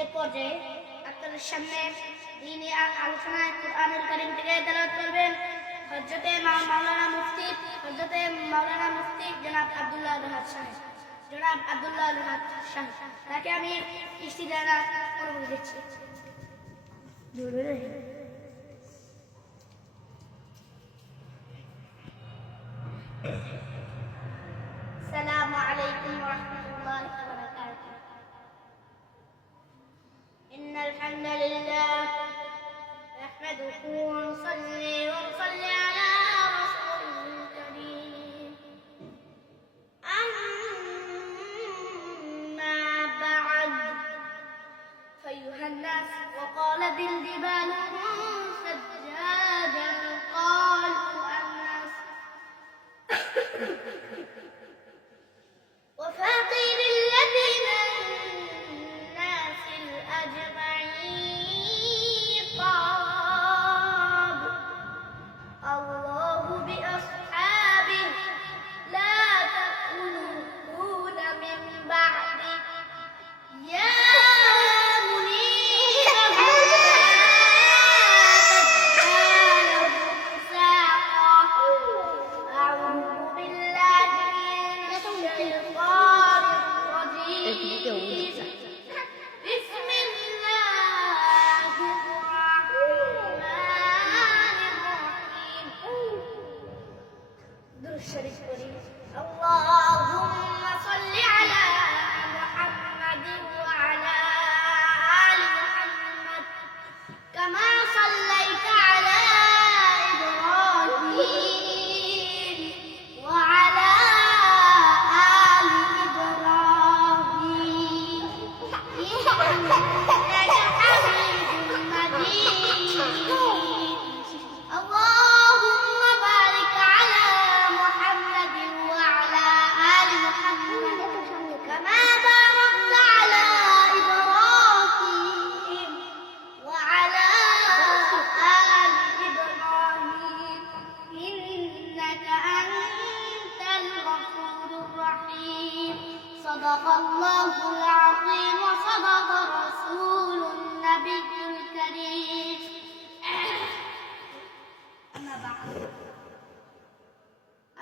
এরপর যে আপনাদের সামনে দ্বীনি আলোচনায় কুরআনুল কারীম থেকে তেলাওয়াত করবেন হযরতে মাওলানা মুফতি জনাব আব্দুল্লাহ রাহাত সাহেব তাকে আমি ইস্তিদারা অনুমতি দিচ্ছি। السلام عليكم ورحمة الله وبركاته. إن الحمد لله نحمده ونصلي على رسوله الكريم. أما بعد فأيها الناس وقال ذي الجبال سجادا قالوا الناس وفاقين الذين الناس الأجمعين قال الله بأصحابه لا تأكلون من بعده يا اللهم صل على محمد وعلى آل محمد كما صليت على إبراهيم وعلى آل إبراهيم إنك حميد مجيد. اللهم بارك على محمد وعلى آل محمد كما باركت على إبراهيم وعلى آل إبراهيم إنك أنت الغفور الرحيم. صدق الله العظيم وصدق رسول النبي الكريم.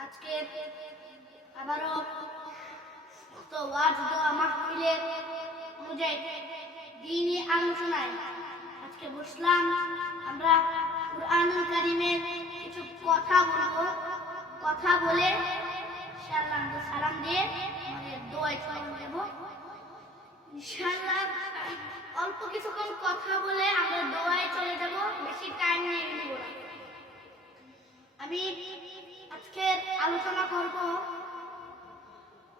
আজকে আবারও তো ওয়াজ দোয়া মাহফিলের অনুযায়ী দ্বীনি আলোচনায় আজকে বসলাম। আমরা কুরআনুল কারীমের কিছু কথা বলবো, কথা বলে ইনশাআল্লাহ আমরা সালাম দিয়ে আমাদের দোয়ায় চলে যাব ইনশাআল্লাহ। অল্প কিছুক্ষণ কথা বলে আমরা দোয়ায় চলে যাব, বেশি টাইম নিয়ে নিব না। আমি আজকে আলোচনা করব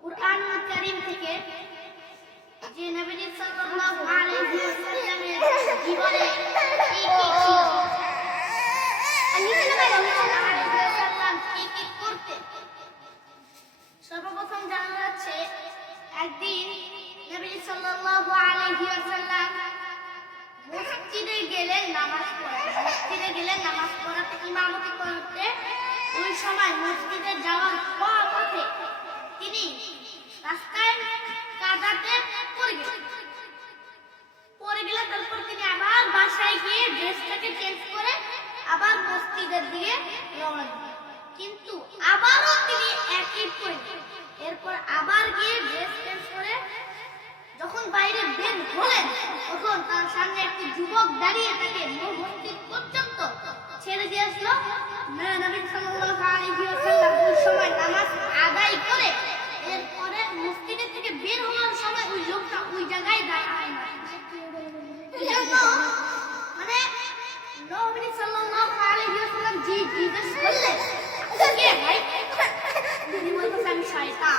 কুরআনুল কারীম থেকে যে নবী সাল্লাল্লাহু আলাইহি ওয়াসাল্লামের জীবনে কি কি ছিল, নবী সাল্লাল্লাহু আলাইহি ওয়াসাল্লাম কি কি করতেন। সর্বপ্রথম জানা যাচ্ছে একদিন নবী সাল্লাল্লাহু আলাইহি ওয়াসাল্লাম মসজিদে গেলেন নামাজ পড়াতে ইমামতি করতে। ওই সময় মসজিদে যাওয়ার পথে তিনি রাস্তায় কাদাতে পড়ে গেলেন। তারপর তিনি আবার বাসায় গিয়ে ড্রেসটাকে চেঞ্জ করে আবার মসজিদের দিকে রওনা দিলেন, কিন্তু আবারও তিনি একই পড়ে গেলেন। এরপর আবার গিয়ে ড্রেস চেঞ্জ করে যখন বাইরে বের হলেন, তখন তার সামনে একটি যুবক দাঁড়িয়ে তাকে মসজিদ পর্যন্ত ছেড়ে দিয়ে আসলো। নবী সাল্লাল্লাহু আলাইহি ওয়াসাল্লাম ওই সময় নামাজ আদায় করে এরপরে মসজিদের থেকে বের হওয়ার সময় ওই লোকটা ওই জায়গায় দাঁড়ায়। মানে নবী সাল্লাল্লাহু আলাইহি ওয়াসাল্লাম জিজ্ঞেস করলেন, কে ভাই? তিনি বলতেছেন, আমি শয়তান।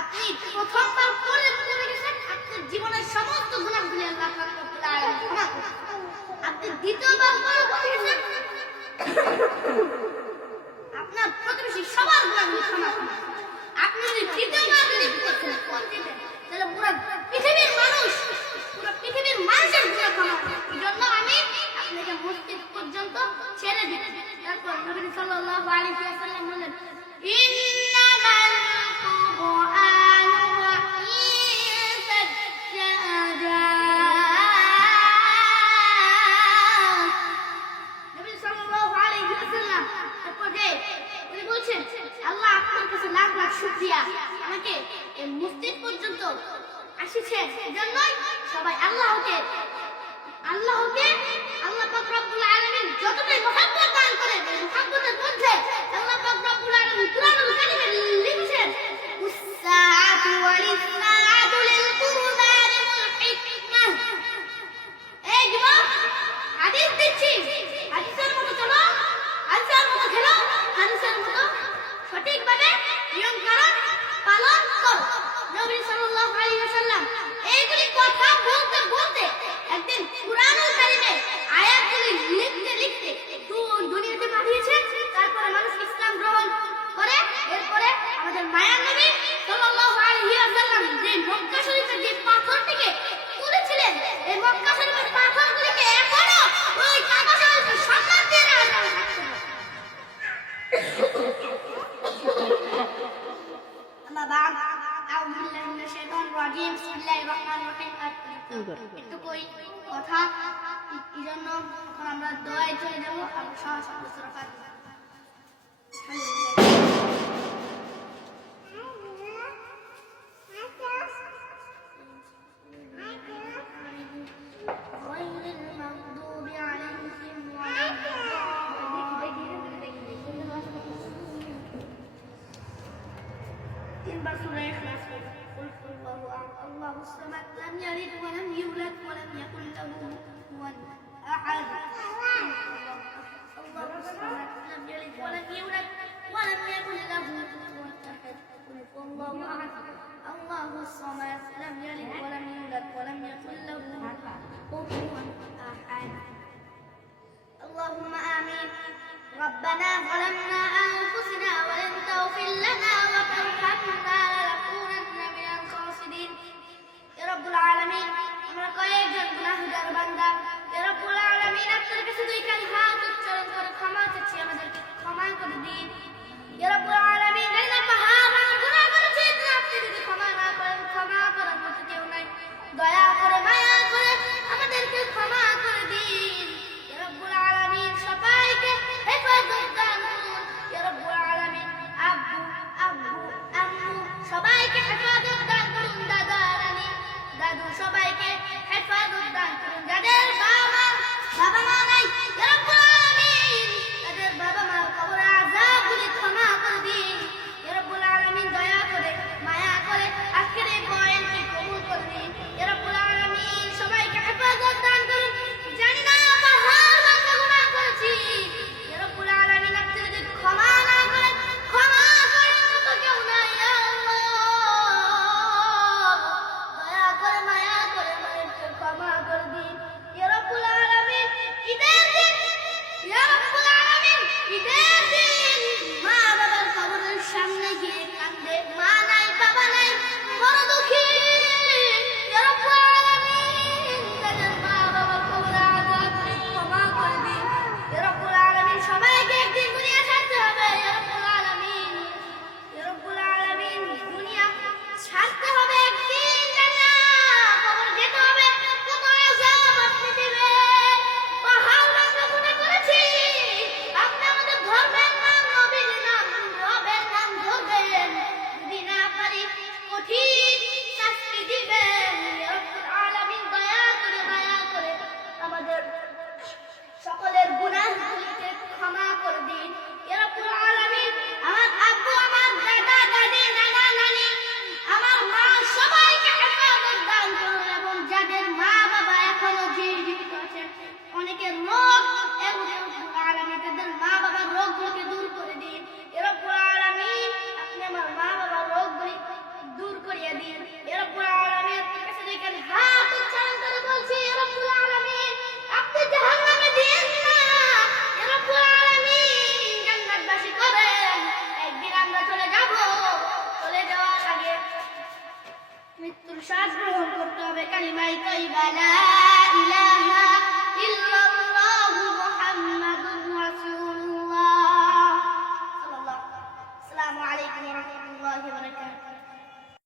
আপনি প্রথমবার পড়ে গেছেন, আপনার জীবনের সমস্ত গুনাহগুলো আল্লাহ পাক রব্বুল আলামিন ক্ষমা করেছেন। আপনি দ্বিতীয়বার পড়ে গেছেন, আপনার প্রতিবেশী সবার গুনাহগুলো ক্ষমা করেছেন। আপনি যদি তৃতীয়বার করছেন তাহলে পুরো পৃথিবীর মানুষের গুনাহ ক্ষমা করেন। এই জন্য আমি আপনাকে মসজিদ পর্যন্ত ছেড়ে দিই। তারপর নবী সাল্লাল্লাহু আলাইহি ওয়াসাল্লাম বলেন, ইন্নামাল কুরআনু ওয়া থেকে এই মসজিদ পর্যন্ত আসিছেন, এজন্যই সবাই আল্লাহকে আল্লাহ পাক রব্বুল আলামিন যতটাই মহব্বত দান করেন, এই মহব্বতের মধ্যে আল্লাহ পাক রব্বুল আলামিন কুরআনুল কারীমে লিখেছেন উস-সাআতু ওয়ালিস-সাআতু লিল-কুরবানি ওয়াল-হিকমাহ। এই যুবক, হাদিস দিচ্ছি, হাদিসের মতো চলো, হাদিসের মতো খেলো, হাদিসের মতো সঠিকভাবে নিয়ম কানুন পালন করো। নবী সাল্লাল্লাহু আলাইহি ওয়াসাল্লাম এইগুলি কথা বলতে বলতে একদিন কুরআনুল কারীমে আয়াতগুলি লিখতে লিখতে দুনিয়াতে পাঠিয়েছেন। তারপরে মানুষ ইসলাম গ্রহণ করে। এরপরে আমাদের মায়ার নবী সাল্লাল্লাহু আলাইহি ওয়াসাল্লাম যে মক্কা শরীফের যে পাথরটিকে তুলেছিলেন, এই মক্কা শরীফের পাথরগুলিকে এখনো ওই কাবা শরীফের সম্মান দিয়ে রাখা হচ্ছে। আম্মা বা'দ, আউযু বিল্লাহি মিনাশ শাইতানির রাজীম, বিসমিল্লাহির রহমানির রহিম। একটু কই কথা, এইজন্য এখন আমরা দোয়ায় চলে যাব। আমরা সহজ সূরা ফাতিহা। তিনবার সূরা ইখলাস পড়ো। কুল হুয়াল্লাহু আহাদ, আল্লাহুস সামাদ, লাম ইয়ালিদ ওয়া লাম ইউলাদ ওয়া লাম ইয়াকুল লাহু কুফুওয়ান আহাদ। আল্লাহুস সামাদ, লাম ইয়ালিদ ওয়া লাম ইউলাদ ওয়া লাম ইয়াকুল লাহু কুফুওয়ান আহাদ। কুল হুয়াল্লাহু আহাদ, আল্লাহুস সামাদ, লাম ইয়ালিদ ওয়া লাম ইউলাদ ওয়া লাম ইয়াকুল লাহু কুফুওয়ান আহাদ। اللهم آمين. ربنا ظلمنا أنفسنا وإن تغفر لنا وترحمنا لنكونن من الخاسرين. يا رب العالمين, আমরা কয়েকজন গুনাহগার বান্দা। ইয়া রাব্বুল আলামিন, আপনার কাছে দুইখানি হাত উত্তোলন করে ক্ষমা চাচ্ছি, আমাদেরকে ক্ষমা করে দিন। ইয়া রাব্বুল আলামিন, জানি না পাহাড় আমরা গুনাহ করেছি, আপনি যদি ক্ষমা না করেন, ক্ষমা করার মতো কেউ নাই। দয়া করে, মায়া করে আমাদেরকে ক্ষমা করে দিন। ইয়া রাব্বুল আলামিন, সবাইকে হেফাজত দান করুন। ইয়া রাব্বুল আলামিন, আব্বু আম্মু সবাইকে হেফাজত দান করুন। দাদা রানী দাদু সবাইকে হেফাজত দান করুন। যাদের বাবা মা নাই, ইয়া রাব্বুল আলামিন, তাদের বাবা মার কবরে আযাবগুলি ক্ষমা করে দিন। ইয়া রাব্বুল আলামিন, দয়া করে, মায়া করে আজকের এই বয়ানকে কবুল করে দিন। ইয়া রাব্বুল আলামিন, সবাইকে হেফাজত দান করুন। জানি না পাহাড় ভাঙা গুনাহ করেছি, ইয়া রাব্বুল আলামিন, আপনি যদি ক্ষমা না করেন, ক্ষমা করার মতো কেউ নাই। ইয়া আল্লাহ, দয়া করে, মায়া করে আমাদেরকে ক্ষমা করে দিন। ইয়া রাব্বুল আলামিন, ঈদের দিন, ইয়া রাব্বুল আলামিন, ঈদের দিন মা বাবার কবরের সামনে গিয়ে কান্দে, মা নাই, বাবা নাই, বড় দুঃখী। ইয়া রাব্বুল আলামিন, তাদের মা বাবার কবরে আযাবকে ক্ষমা করে দিন। ইয়া রাব্বুল আলামিন, সবাইকে একদিন দুনিয়া ছাড়তে হবে। ইয়া রাব্বুল আলামিন, ইয়া রাব্বুল আলামিন, দুনিয়া ছাড়তে হবে একদিন, জানি না কবর যেতে হবে। কত আযাব আপনি দিবেন, পাহাড় ভাঙা গুনাহ করেছি, আপনি আমাদের ধরবেন না, নবীর নাম, রবের নাম ধরবেন, যদি না পারি কঠিন শাস্তি দিবেন। ইয়া রাব্বুল আলামিন, দয়া করে, মায়া করে আমাদের সকলের গুনাহগুলিকে ক্ষমা করে দিন। ইয়া রাব্বুল আলামিন, আমার আব্বু, আমার দাদা দাদি, নানা নানি, আমার মা সবাইকে হেফাজত দান করুন। এবং যাদের মা বাবা এখনো জীবিত আছেন, অনেকের রোগ, এবং ইয়া রাব্বুল আলামিন, তাদের মা বাবার রোগগুলোকে দূর করে দিন। ইয়া রাব্বুল আলামিন, আপনি আমার মা বাবার রোগগুলি দূর করিয়ে দিন। ইয়া রাব্বুল আলামিন, আপনার কাছে দুইখানি হাত উচ্চারণ করে বলছি, ইয়া রাব্বুল আলামিন, আপনি জাহান্নামে দিয়েন না। ইয়া রাব্বুল আলামিন, জান্নাতবাসী করেন। একদিন আমরা চলে যাব, চলে যাওয়ার আগে মৃত্যুর শ্বাস গ্রহণ করতে হবে কালিমায়ে তাইয়্যিবা লা